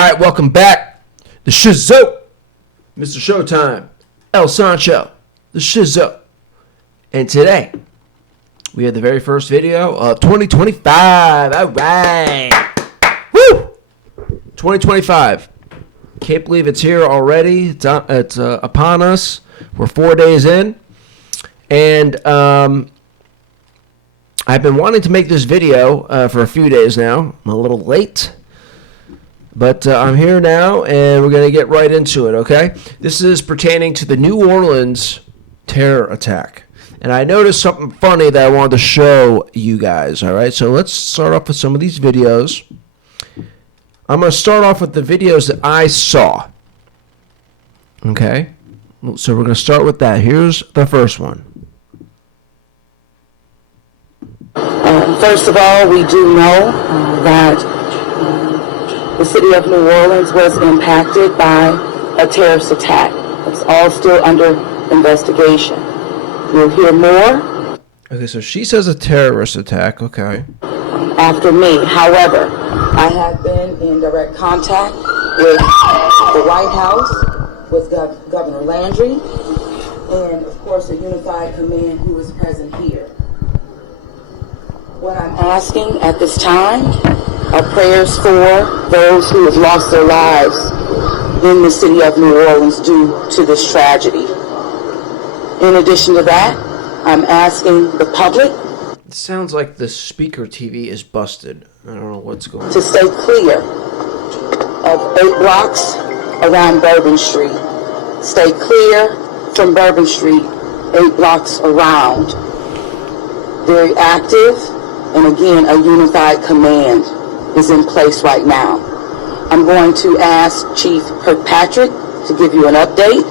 All right, welcome back. The Shizzo, Mr. Showtime, El Sancho, the Shizzo. And today, we have the very first video of 2025. All right. Woo! 2025. Can't believe it's here already. It's upon us. We're 4 days in. And I've been wanting to make this video for a few days now. I'm a little late. But I'm here now, and we're going to get right into it, okay? This is pertaining to the New Orleans terror attack. And I noticed something funny that I wanted to show you guys, all right? So let's start off with some of these videos. I'm going to start off with the videos that I saw, okay? So we're going to start with that. Here's the first one. First of all, we do know that the city of New Orleans was impacted by a terrorist attack. It's all still under investigation. You'll hear more. Okay, so she says a terrorist attack. Okay. After me. However, I have been in direct contact with the White House, with Governor Landry, and of course the Unified Command who is present here. What I'm asking at this time are prayers for those who have lost their lives in the city of New Orleans due to this tragedy. In addition to that, I'm asking the public. It sounds like the speaker TV is busted. I don't know what's going on. To stay clear of 8 blocks around Bourbon Street. Stay clear from Bourbon Street, 8 blocks around. Very active, and again, a unified command is in place right now. I'm going to ask Chief Kirkpatrick to give you an update.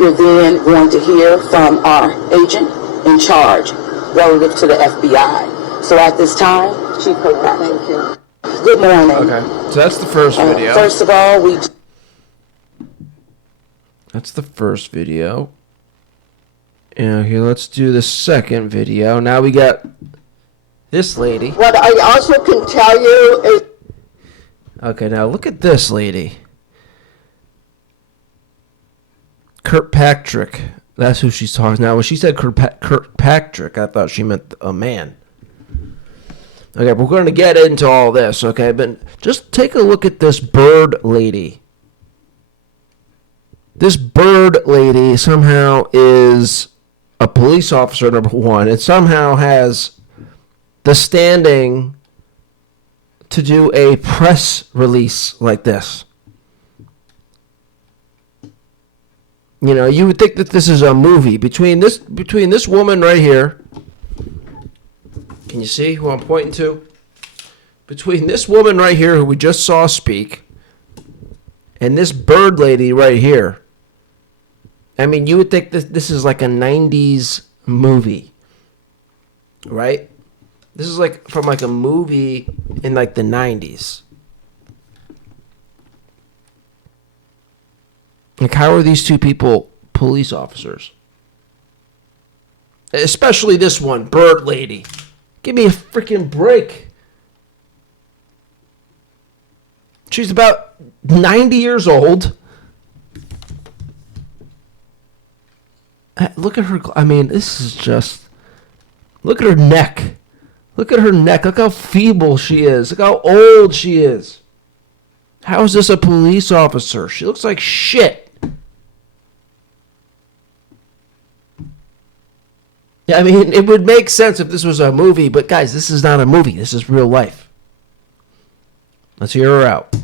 You're then going to hear from our agent in charge relative to the FBI. So at this time, Chief Kirkpatrick. Thank you. Good morning. Okay, so that's the first video. First of all, That's the first video. And here, let's do the second video. Now we got this lady. What I also can tell you is... Okay, now look at this lady. Kirkpatrick. That's who she's talking. Now, when she said Kirkpatrick, I thought she meant a man. Okay, we're going to get into all this, okay? But just take a look at this bird lady. This bird lady somehow is a police officer, number one, and somehow has the standing to do a press release like this. You know, you would think that this is a movie. Between this woman right here, can you see who I'm pointing to? Between this woman right here who we just saw speak, and this bird lady right here, I mean, you would think that this is like a 90s movie, right? This is like from like a movie in like the 90s. Like, how are these two people police officers? Especially this one, bird lady. Give me a freaking break. She's about 90 years old. Look at her. I mean, this is just... Look at her neck. Look at her neck. Look how feeble she is. Look how old she is. How is this a police officer? She looks like shit. Yeah, I mean, it would make sense if this was a movie, but guys, this is not a movie. This is real life. Let's hear her out.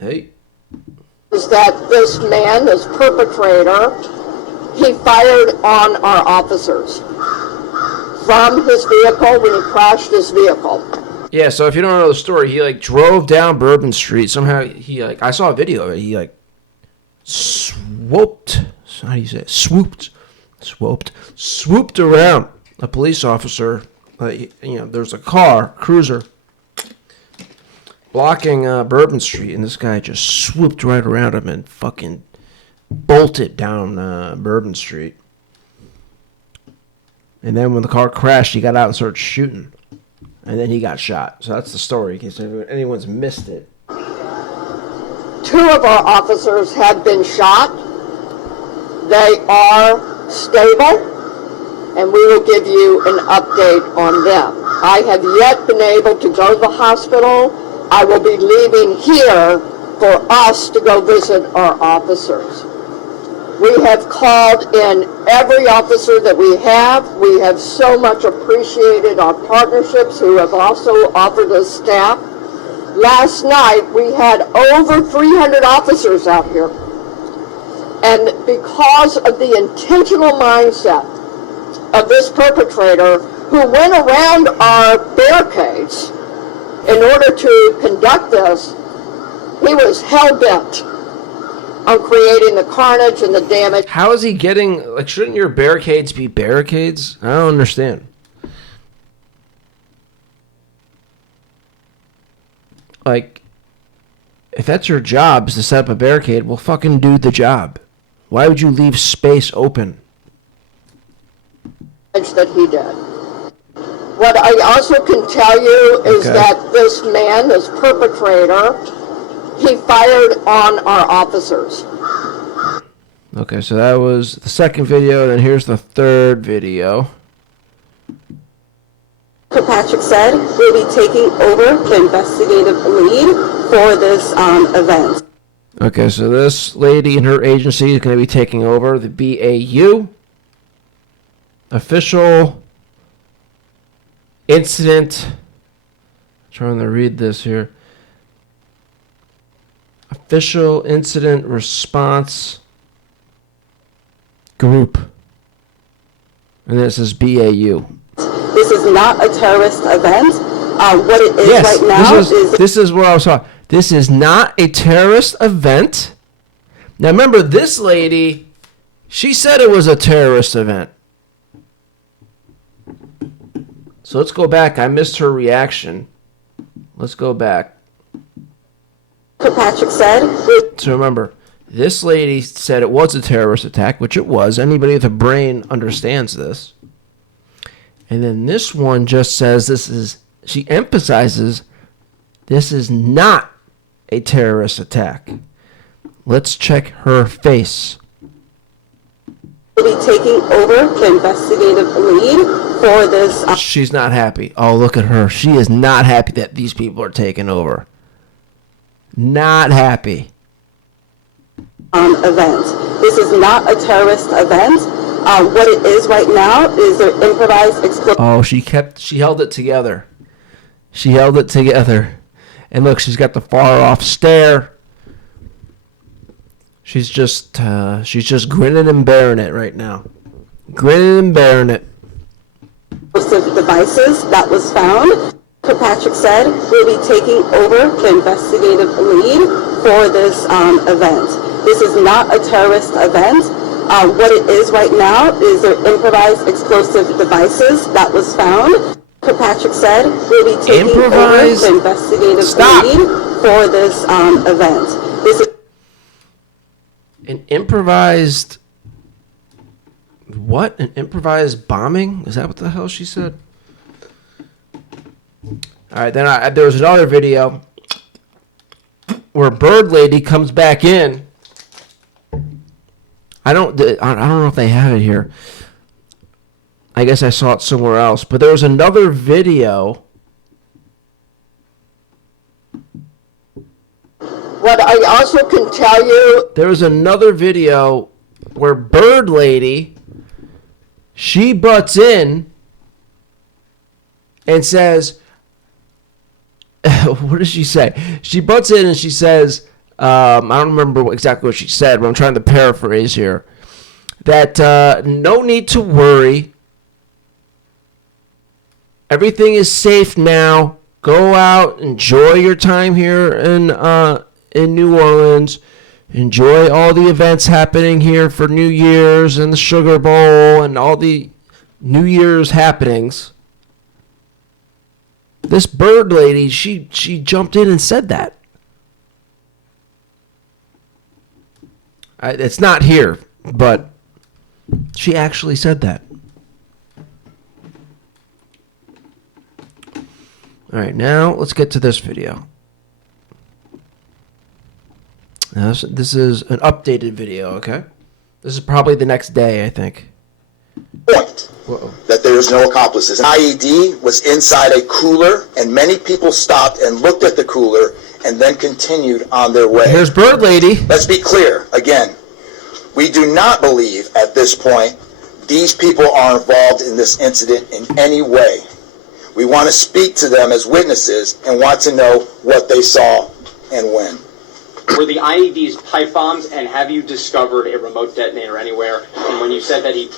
Hey. Is that this man, this perpetrator, he fired on our officers from his vehicle when he crashed his vehicle. Yeah, so if you don't know the story, he like drove down Bourbon Street. Somehow he like, I saw a video of it. He like swooped. How do you say it? Swooped around a police officer. You know, there's a car, cruiser, blocking Bourbon Street, and this guy just swooped right around him and fucking bolted down Bourbon Street. And then when the car crashed, he got out and started shooting. And then he got shot. So that's the story, in case anyone's missed it. 2 of our officers have been shot. They are stable, and we will give you an update on them. I have yet been able to go to the hospital. I will be leaving here for us to go visit our officers. We have called in every officer that we have. We have so much appreciated our partnerships who have also offered us staff. Last night, we had over 300 officers out here. And because of the intentional mindset of this perpetrator who went around our barricades in order to conduct this, he was hell-bent on creating the carnage and the damage. How is he getting, like, shouldn't your barricades be barricades? I don't understand. Like, if that's your job is to set up a barricade, well, fucking do the job. Why would you leave space open? That he did. What I also can tell you is that this man, this perpetrator, he fired on our officers. Okay, so that was the second video, and then here's the third video. Kirkpatrick said we'll be taking over the investigative lead for this event. Okay, so this lady and her agency is going to be taking over the BAU. Official incident. Trying to read this here. Official incident response group. And this is BAU. This is not a terrorist event. What it is right now this is what I was talking. This is not a terrorist event. Now remember, this lady, she said it was a terrorist event. So let's go back. I missed her reaction. Let's go back. Kirkpatrick said. So remember, this lady said it was a terrorist attack, which it was. Anybody with a brain understands this. And then this one just says she emphasizes this is not a terrorist attack. Let's check her face. We'll be taking over the investigative lead for this She's not happy. Oh, look at her. She is not happy that these people are taking over. Not happy. Event. This is not a terrorist event. What it is right now is an improvised explosive. Oh, she held it together. She held it together. And look, she's got the far off stare. She's just grinning and bearing it right now. Grinning and bearing it. Devices that was found. Kirkpatrick said we'll be taking over the investigative lead for this event. This is not a terrorist event. What it is right now is an improvised explosive devices that was found. Kirkpatrick said we'll be taking over the investigative lead for this event. This is an improvised what? An improvised bombing? Is that what the hell she said? All right, then there was another video where Bird Lady comes back in. I don't know if they have it here. I guess I saw it somewhere else. But there was another video. What I also can tell you, There was another video where Bird Lady, she butts in and says, what does she say? She butts in and she says, I don't remember exactly what she said, but I'm trying to paraphrase here, that no need to worry. Everything is safe now. Go out, enjoy your time here in New Orleans. Enjoy all the events happening here for New Year's and the Sugar Bowl and all the New Year's happenings. This Bird Lady, she jumped in and said that. It's not here, but she actually said that. All right, now let's get to this video. This is an updated video, okay? This is probably the next day, I think. Point Whoa. that there was no accomplices. An IED was inside a cooler, and many people stopped and looked at the cooler and then continued on their way. Here's Bird Lady. Let's be clear, again, we do not believe at this point these people are involved in this incident in any way. We want to speak to them as witnesses and want to know what they saw and when. Were the IEDs pipe bombs, and have you discovered a remote detonator anywhere? And when you said that you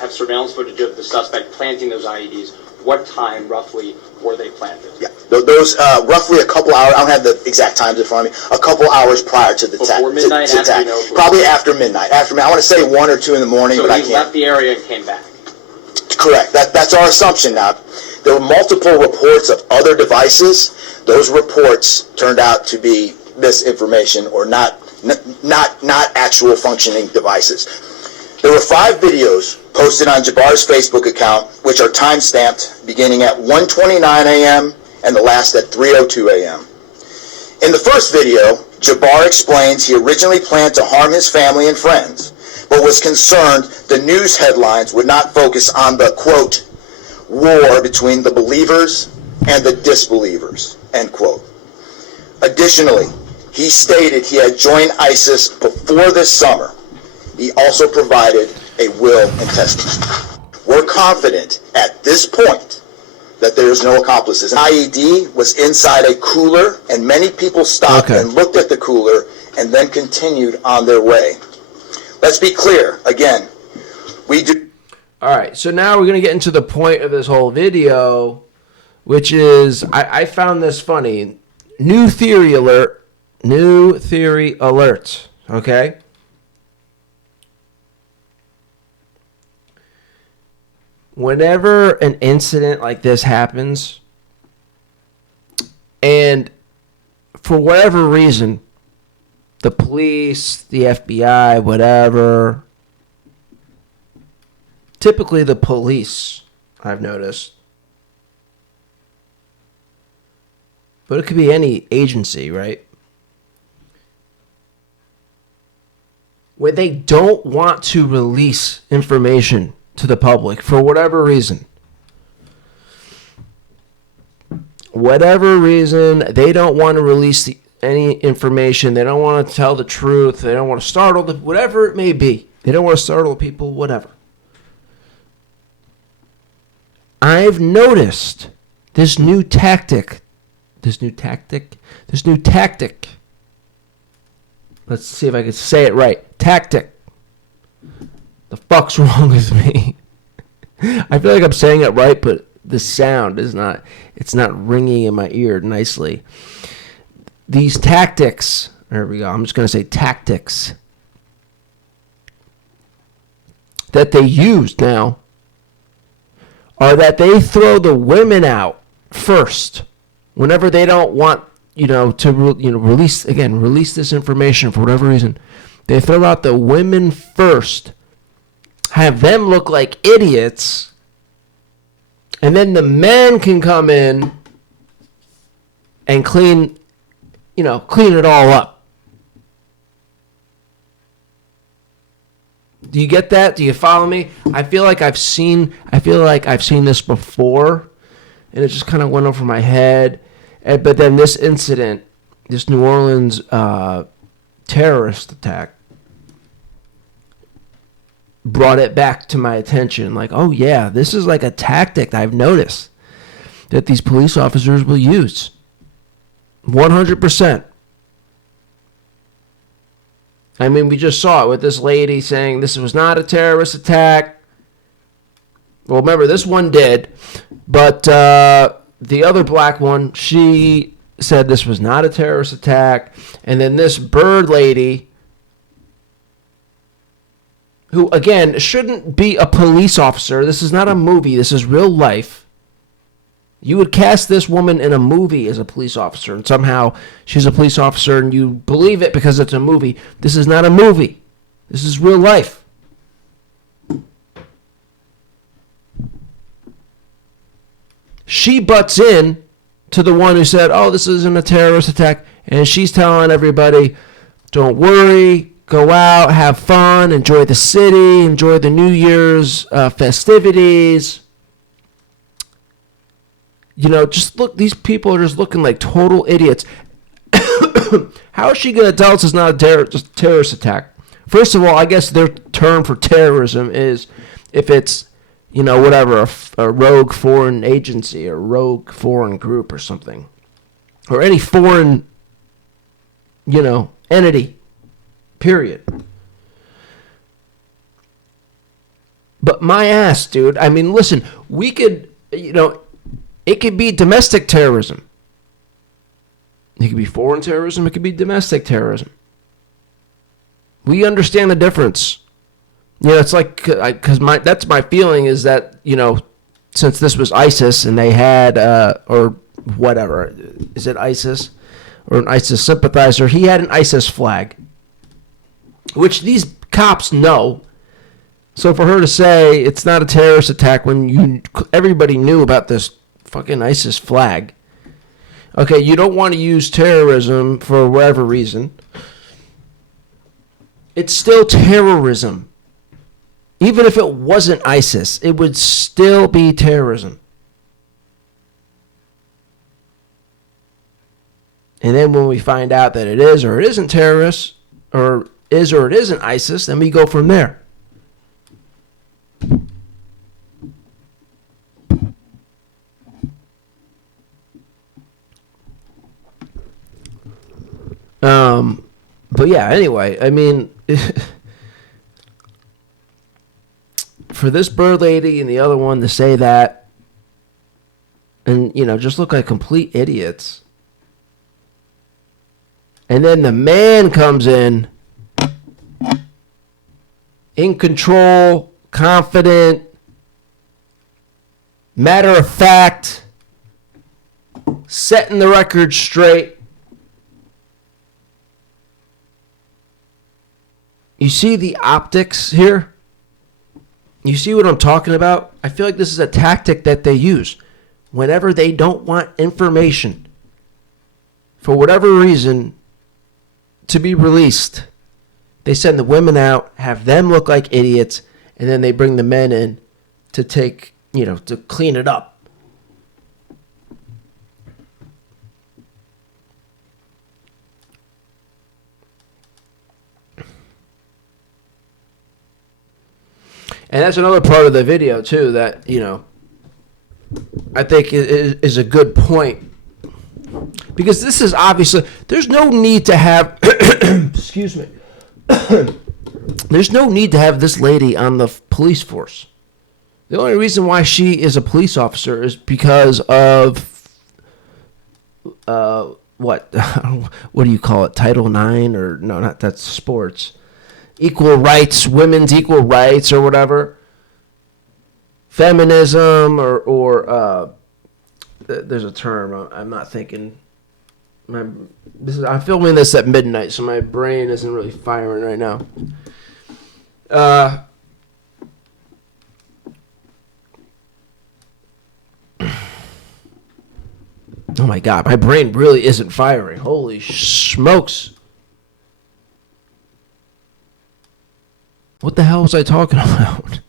have surveillance footage of the suspect planting those IEDs, what time roughly were they planted? Yeah, those roughly a couple hours. I don't have the exact times in front of me. A couple hours prior to the attack. Before midnight, to after attack. you know, Probably after midnight. After midnight. I want to say 1 or 2 in the morning, So but I he can't. left the area and came back. Correct. That's our assumption now. There were multiple reports of other devices. Those reports turned out to be misinformation or not actual functioning devices. There were 5 videos posted on Jabbar's Facebook account, which are time-stamped beginning at 1:29 a.m. and the last at 3:02 a.m. In the first video, Jabbar explains he originally planned to harm his family and friends, but was concerned the news headlines would not focus on the, quote, war between the believers and the disbelievers, end quote. Additionally, he stated he had joined ISIS before this summer. He also provided a will and testament. We're confident at this point that there is no accomplices. An IED was inside a cooler, and many people stopped and looked at the cooler and then continued on their way. Let's be clear, again, we do... All right, so now we're going to get into the point of this whole video, which is, I found this funny. New theory alert. New theory alert. Okay? Whenever an incident like this happens, and for whatever reason, the police, the FBI, whatever, typically the police, I've noticed, but it could be any agency, right? Where they don't want to release information to the public for whatever reason. Whatever reason, they don't want to release any information. They don't want to tell the truth. They don't want to startle the, whatever it may be. They don't want to startle people, whatever. I've noticed this new tactic. Let's see if I can say it right. Tactic. The fuck's wrong with me? I feel like I'm saying it right, but the sound is not, it's not ringing in my ear nicely. These tactics, there we go, I'm just going to say tactics, that they use now are that they throw the women out first whenever they don't want, to release this information for whatever reason. They throw out the women first, have them look like idiots, and then the men can come in and clean it all up. Do you get that? Do you follow me? I feel like I've seen this before, and it just kind of went over my head. But then this incident, this New Orleans terrorist attack, brought it back to my attention. Like, oh yeah, this is like a tactic I've noticed that these police officers will use. 100%. I mean, we just saw it with this lady saying this was not a terrorist attack. Well, remember, this one did, but the other black one, she said this was not a terrorist attack. And then this Bird lady, who, again, shouldn't be a police officer. This is not a movie. This is real life. You would cast this woman in a movie as a police officer, and somehow she's a police officer, and you believe it because it's a movie. This is not a movie. This is real life. She butts in to the one who said, oh, this isn't a terrorist attack, and she's telling everybody, Don't worry. Go out, have fun, enjoy the city, enjoy the New Year's festivities. You know, just look, these people are just looking like total idiots. How is she going to tell us it's not a terrorist attack? First of all, I guess their term for terrorism is if it's, you know, whatever, a rogue foreign agency or rogue foreign group or something. Or any foreign, you know, entity. Period. But my ass, dude. I mean, listen, we could, you know, it could be domestic terrorism. It could be foreign terrorism. It could be domestic terrorism. We understand the difference. You know, it's like, because that's my feeling is that, you know, since this was ISIS and they had, or whatever, is it ISIS? Or an ISIS sympathizer. He had an ISIS flag. Which these cops know. So for her to say it's not a terrorist attack when everybody knew about this fucking ISIS flag. Okay, you don't want to use terrorism for whatever reason. It's still terrorism. Even if it wasn't ISIS, it would still be terrorism. And then when we find out that it is or it isn't terrorist, or is or it isn't ISIS, then we go from there. But yeah, anyway, I mean, for this bird lady and the other one to say that, and, you know, just look like complete idiots. And then the man comes in control, confident, matter of fact, setting the record straight. You see the optics here? You see what I'm talking about? I feel like this is a tactic that they use whenever they don't want information, for whatever reason, to be released. They send the women out, have them look like idiots, and then they bring the men in to take, you know, to clean it up. And that's another part of the video, too, that, you know, I think is a good point. Because this is obviously, there's no need to have, excuse me, there's no need to have this lady on the police force. The only reason why she is a police officer is because of, what do you call it, Title IX, or, no, not, that's sports. Equal rights, women's equal rights, or whatever. Feminism, or there's a term I'm not thinking. I'm filming this at midnight, so my brain isn't really firing right now. Oh my God, my brain really isn't firing. Holy smokes. What the hell was I talking about?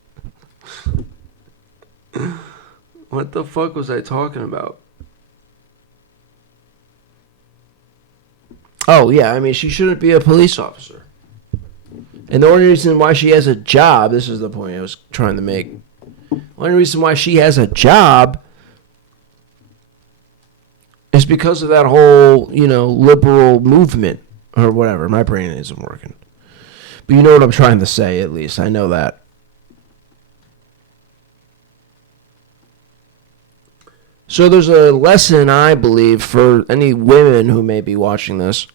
What the fuck was I talking about? Oh, yeah, I mean, she shouldn't be a police officer. And the only reason why she has a job, this is the point I was trying to make. The only reason why she has a job is because of that whole, you know, liberal movement or whatever. My brain isn't working. But you know what I'm trying to say, at least. I know that. So there's a lesson, I believe, for any women who may be watching this.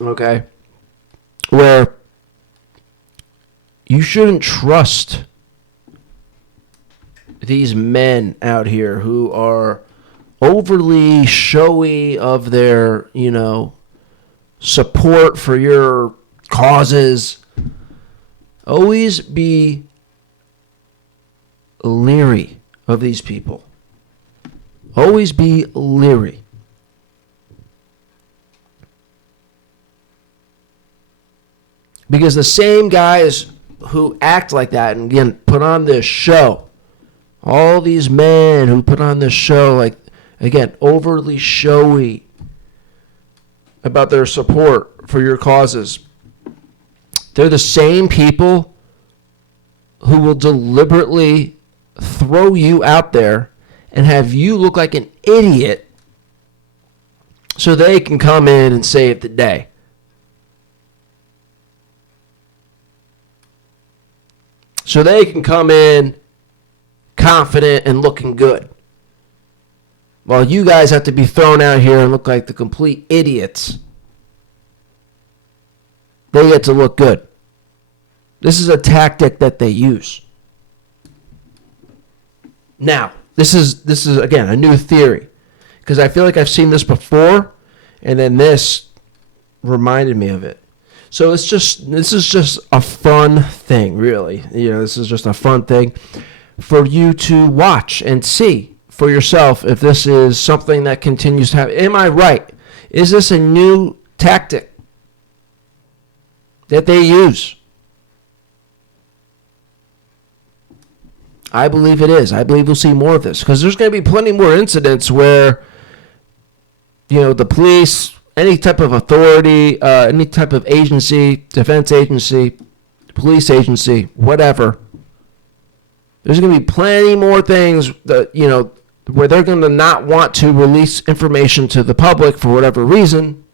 Okay? Where you shouldn't trust these men out here who are overly showy of their, you know, support for your causes. Always be leery of these people. Always be leery. Because the same guys who act like that and again put on this show, all these men who put on this show, like, again, overly showy about their support for your causes, they're the same people who will deliberately throw you out there and have you look like an idiot so they can come in and save the day. So they can come in confident and looking good. While you guys have to be thrown out here and look like the complete idiots. They get to look good. This is a tactic that they use. Now, this is again a new theory, because I feel like I've seen this before, and then this reminded me of it. So this is just a fun thing, really. This is just a fun thing for you to watch and see for yourself if this is something that continues to happen. Am I right? Is this a new tactic that they use? I believe it is. I believe we'll see more of this, because there's going to be plenty more incidents where, the police, any type of authority, any type of agency, defense agency, police agency, whatever, there's going to be plenty more things that, where they're going to not want to release information to the public for whatever reason.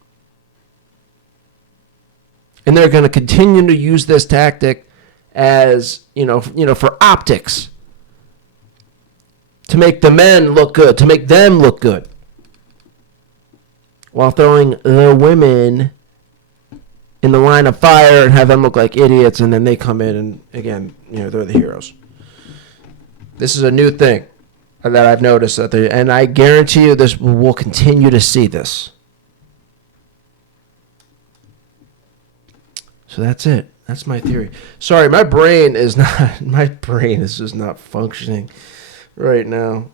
And they're going to continue to use this tactic as, for optics. To make the men look good, to make them look good. While throwing the women in the line of fire and have them look like idiots, and then they come in and, again, they're the heroes. This is a new thing that I've noticed, and I guarantee you this we'll continue to see this. So that's it. That's my theory. Sorry, my brain is just not functioning right now.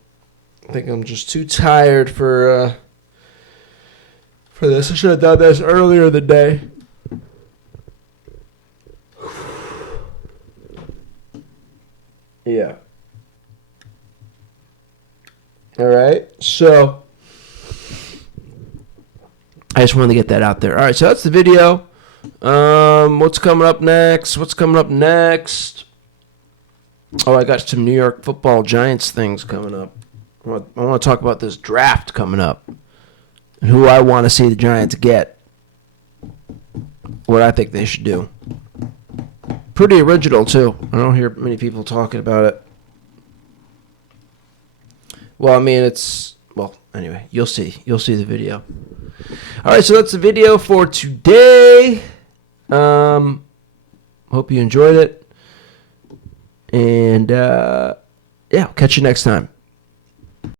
I think I'm just too tired for this. I should have done this earlier in the day. Yeah. All right. So I just wanted to get that out there. All right. So that's the video. What's coming up next? Oh, I got some New York Football Giants things coming up. I want to talk about this draft coming up and who I want to see the Giants get. What I think they should do. Pretty original, too. I don't hear many people talking about it. Well, I mean, anyway, you'll see. You'll see the video. All right, so that's the video for today. Hope you enjoyed it. And, yeah, I'll catch you next time.